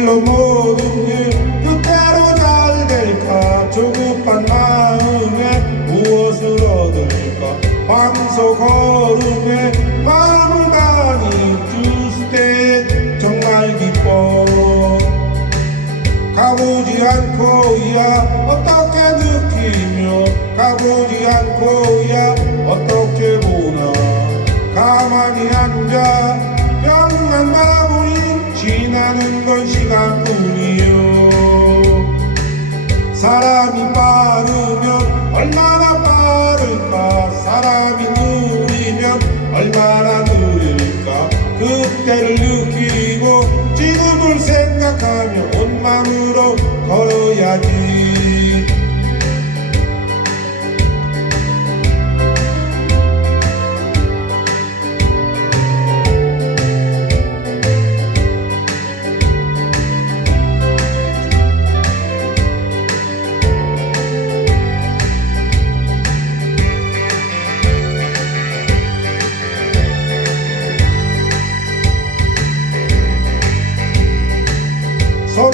그날로 모든 일 그대로 잘 될까? 조급한 마음에 무엇을 얻을까? 황소 걸음에 마음을 가니 주스때 정말 기뻐. 가보지 않고야 어떻게 느끼며? 가보지 않고야 어떻게 보나? 가만히 앉아. 벽만 바라보니 지나는 건 시간뿐이요. 사람이 빠르면 얼마나 빠를까? 사람이 느리면 얼마나 느릴까? 그때를 느끼고 지금을 생각하며 온 마음으로 걸어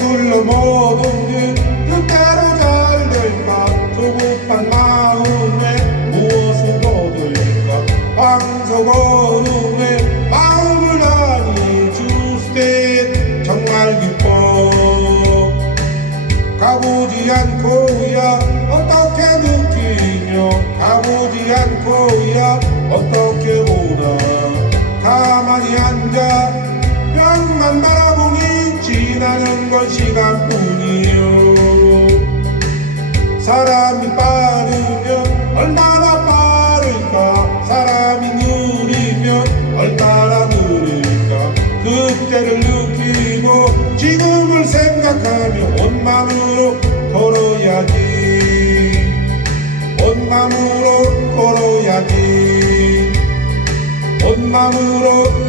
서둘러 모든 일 뜻대로 잘 될까 조급한 마음에 무엇을 얻을까? 황소 걸음에 마음을 주실 때 정말 기뻐. 가보지 않고야 어떻게 느끼며 가보지 않고야 어떻게 보나? 가만히 앉아 벽만 바라보니 지나는 건 시간뿐이요. 사람이 빠르면 얼마나 빠를까? 사람이 느리면 얼마나 느릴까? 그때를 느끼고 지금을 생각하며 온 마음으로 걸어야지. 온 마음으로 걸어야지. 온 마음으로